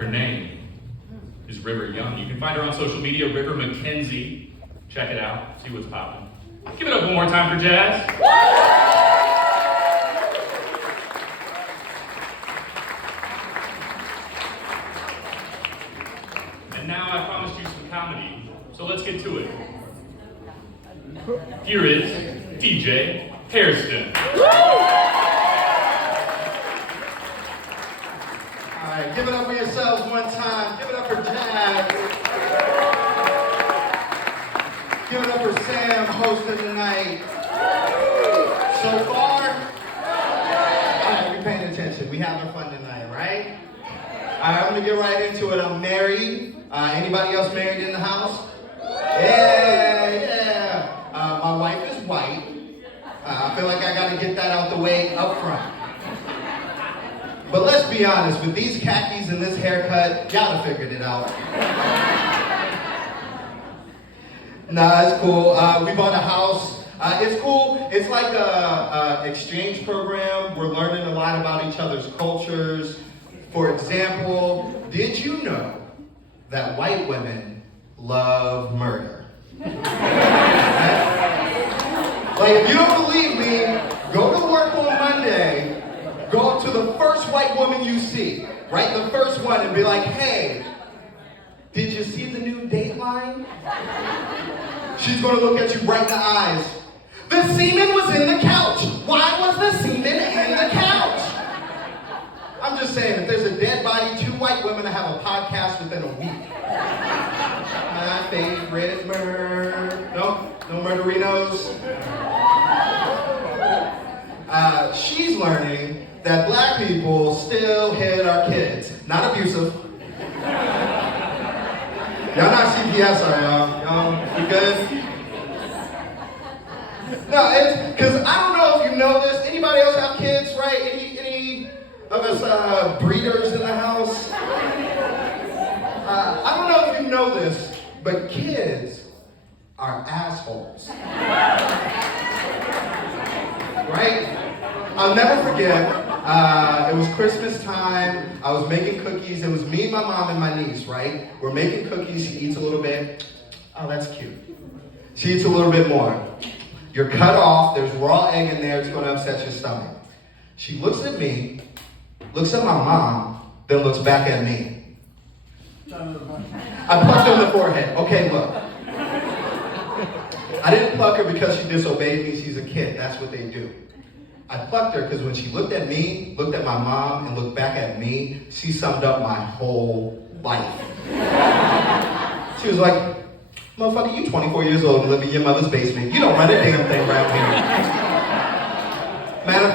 Her name is River Young. You can find her on social media, River McKenzie. Check it out, see what's popping. Give it up one more time for Jazz. And now I promised you some comedy, so let's get to it. Here is DJ Hairston. All right, give it up for yourselves one time. Give it up for Jazz. Give it up for Sam hosting tonight. So far, all right, we're paying attention. We having fun tonight, right? All right, I'm gonna get right into it. I'm married. Anybody else married in the house? Yeah. My wife is white. I feel like I gotta get that out the way up front. But let's be honest, with these khakis and this haircut, y'all have figured it out. Nah, it's cool. We bought a house. It's cool. It's like a exchange program. We're learning a lot about each other's cultures. For example, did you know that white women love murder? Like, if you don't believe me, go to work on Monday, go up to the first white woman you see, right? The first one, and be like, hey, did you see the new Dateline? She's gonna look at you right in the eyes. The semen was in the couch. Why was the semen in the couch? I'm just saying, if there's a dead body, 2 white women to have a podcast within a week. My favorite murder. No murderinos. She's learning that black people still hit our kids. Not abusive. Y'all not CPS, are y'all? Y'all, you good? No, it's because I don't know if you know this. Anybody else have kids, right? Any of us breeders in the house? I don't know if you know this, but kids are assholes. Right? I'll never forget, it was Christmas time, I was making cookies, it was me, my mom, and my niece, right? We're making cookies, she eats a little bit. Oh, that's cute. She eats a little bit more. You're cut off, there's raw egg in there, it's gonna upset your stomach. She looks at me, looks at my mom, then looks back at me. I punched her in the forehead. Okay, look. I didn't pluck her because she disobeyed me, she's a kid, that's what they do. I plucked her because when she looked at me, looked at my mom, and looked back at me, she summed up my whole life. She was like, motherfucker, you 24 years old and live in your mother's basement. You don't run a damn thing around here. Matter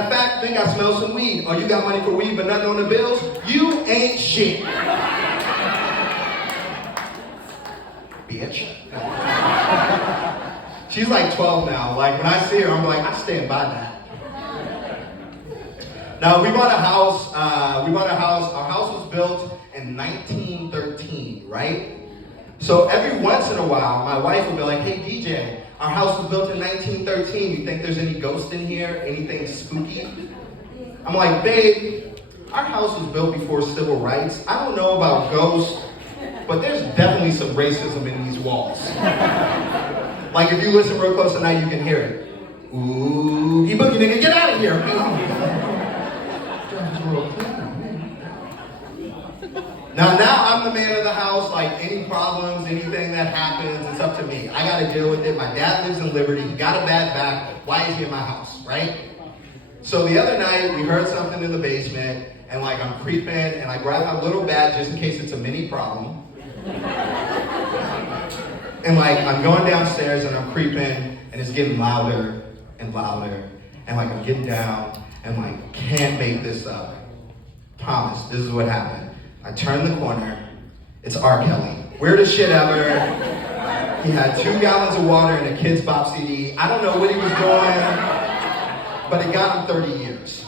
of fact, think I smell some weed. Oh, you got money for weed but nothing on the bills? You ain't shit. Bitch. She's like 12 now. Like, when I see her, I'm like, I stand by that. Now, we bought a house. Our house was built in 1913, right? So every once in a while, my wife will be like, hey, DJ, our house was built in 1913. You think there's any ghosts in here? Anything spooky? I'm like, babe, our house was built before civil rights. I don't know about ghosts, but there's definitely some racism in these walls. Like, if you listen real close tonight, you can hear it. Ooh, you boogie nigga, get out of here. Now I'm the man of the house. Like, any problems, anything that happens, it's up to me. I gotta deal with it. My dad lives in Liberty. He got a bad back. Why is he in my house, right? So the other night, we heard something in the basement, and like, I'm creeping, and I grab my little bat just in case it's a mini problem. And like, I'm going downstairs and I'm creeping, and it's getting louder and louder. And like, I'm getting down, and like, can't make this up. Promise, this is what happened. I turn the corner, it's R. Kelly. Weirdest shit ever. He had 2 gallons of water and a Kids Bop CD. I don't know what he was doing, but it got him 30 years.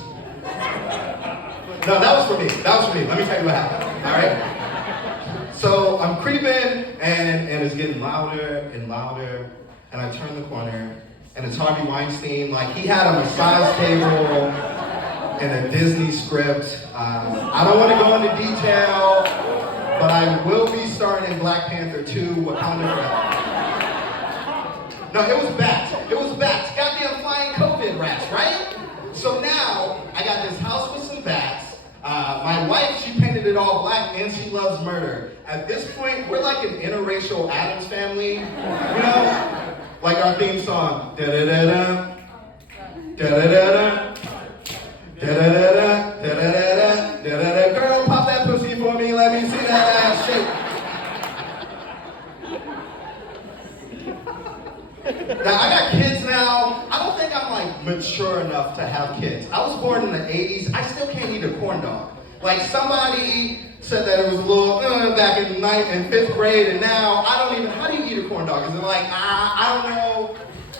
No, that was for me. Let me tell you what happened, all right? So I'm creeping, and it's getting louder and louder, and I turn the corner, and it's Harvey Weinstein. Like, he had a massage table and a Disney script I don't want to go into detail, but I will be starring in Black Panther 2, Wakanda Forever. No, it was bats. It was bats. Goddamn flying COVID rats, right? So now, I got this house with some bats. My wife, she painted it all black, and she loves murder. At this point, we're like an interracial Addams family, you know? Like our theme song, da-da-da-da, da-da-da-da, da-da-da-da, da-da-da-da, da-da-da. Girl, pop that pussy for me, let me see that ass shake. Now, I got kids now. I don't think I'm like mature enough to have kids. I was born in the 80s. I still can't eat a corn dog. Like somebody said that it was a little back in fifth grade, and now I don't even, how do you eat a corn dog? Is it like, I don't know.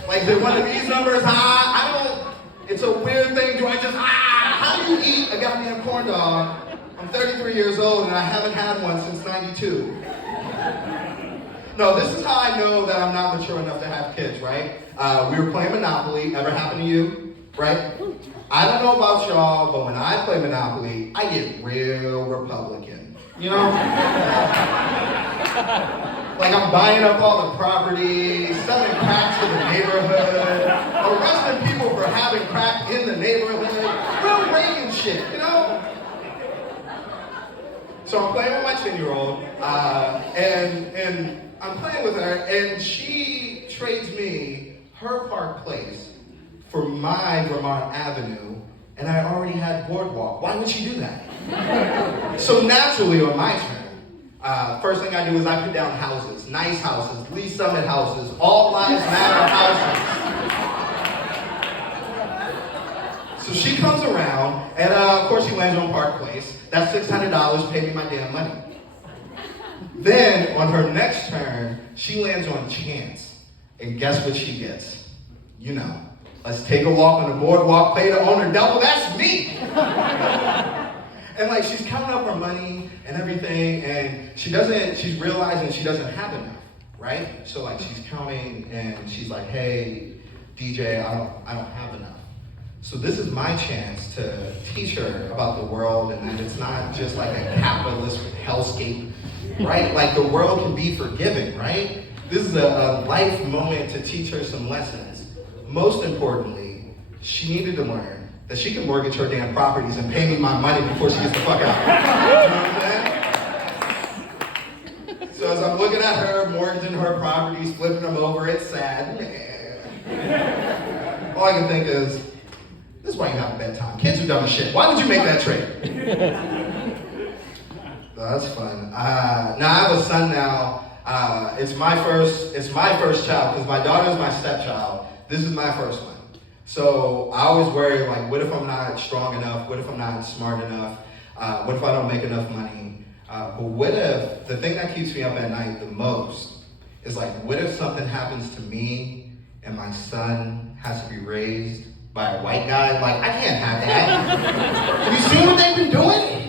Like, is it one of these numbers? I don't, it's a weird thing. Do I just, how do you eat a goddamn corn dog? I'm 33 years old and I haven't had one since 92. No, this is how I know that I'm not mature enough to have kids, right? We were playing Monopoly. Ever happened to you? Right? I don't know about y'all, but when I play Monopoly, I get real Republican. You know? Like I'm buying up all the property, selling crack to the neighborhood, arresting people for having crack in the neighborhood. Real Reagan shit, you know? So I'm playing with my 10-year-old, and I'm playing with her, and she trades me her Park Place for my Vermont Avenue, and I already had Boardwalk. Why would she do that? So naturally, on my turn, first thing I do is I put down houses, nice houses, Lee Summit houses, all lives matter houses. So she comes around, and of course she lands on Park Place. That's $600, pay me my damn money. Then, on her next turn, she lands on Chance. And guess what she gets? You know, let's take a walk on the boardwalk, pay the owner double, that's me! And like, she's counting up her money and everything, and she's realizing she doesn't have enough, right? So like, she's counting, and she's like, hey, DJ, I don't have enough. So this is my chance to teach her about the world, and that it's not just like a capitalist hellscape, right? Like the world can be forgiving, right? This is a life moment to teach her some lessons. Most importantly, she needed to learn that she can mortgage her damn properties and pay me my money before she gets the fuck out. You know what I'm saying? So as I'm looking at her, mortgaging her properties, flipping them over, it's sad. All I can think is, this is why you have a bedtime. Kids are dumb as shit. Why did you make that trade? No, that's fun. Now I have a son now. It's my first child because my daughter's my stepchild. This is my first one. So I always worry, like, what if I'm not strong enough? What if I'm not smart enough? What if I don't make enough money? But what if the thing that keeps me up at night the most is like, what if something happens to me and my son has to be raised by a white guy? Like, I can't have that. Have you seen what they've been doing?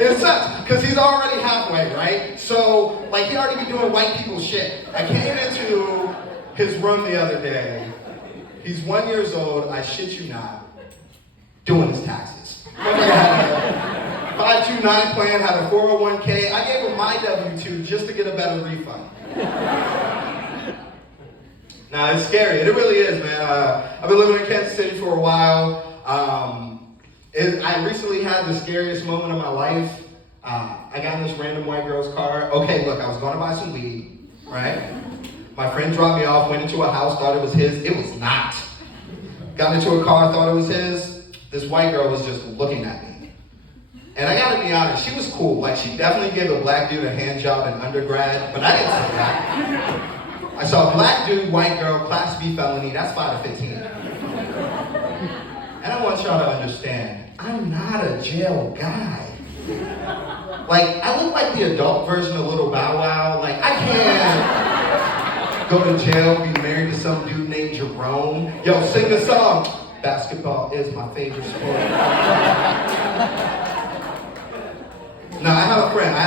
It sucks, because he's already halfway, right? So, like, he already be doing white people shit. I came into his room the other day. He's 1 year old, I shit you not, doing his taxes. Had a 529 plan, had a 401k. I gave him my W-2 just to get a better refund. Nah, it's scary. It really is, man. I've been living in Kansas City for a while. I recently had the scariest moment of my life. I got in this random white girl's car. Okay, look, I was going to buy some weed, right? My friend dropped me off, went into a house, thought it was his. It was not. Got into a car, thought it was his. This white girl was just looking at me. And I gotta be honest, she was cool. Like, she definitely gave a black dude a hand job in undergrad, but I didn't say that. I saw a black dude, white girl, class B felony, that's 5 to 15. And I want y'all to understand, I'm not a jail guy. Like, I look like the adult version of Little Bow Wow. Like, I can't go to jail, be married to some dude named Jerome. Yo, sing the song. Basketball is my favorite sport. Now, I had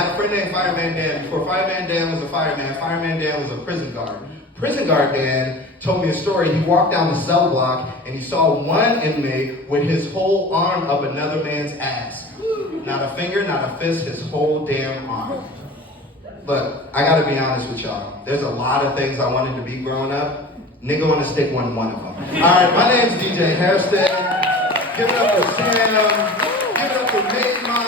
a friend named Fireman Dan. Before Fireman Dan was a fireman, Fireman Dan was a prison guard. prison guard Dan told me a story. He walked down the cell block and he saw one inmate with his whole arm up another man's ass. Not a finger, not a fist, his whole damn arm. Look, I gotta be honest with y'all. There's a lot of things I wanted to be growing up. Nigga wanna stick one of them. Alright, my name's DJ Hairston. Give it up for Sam. Give it up for Nate.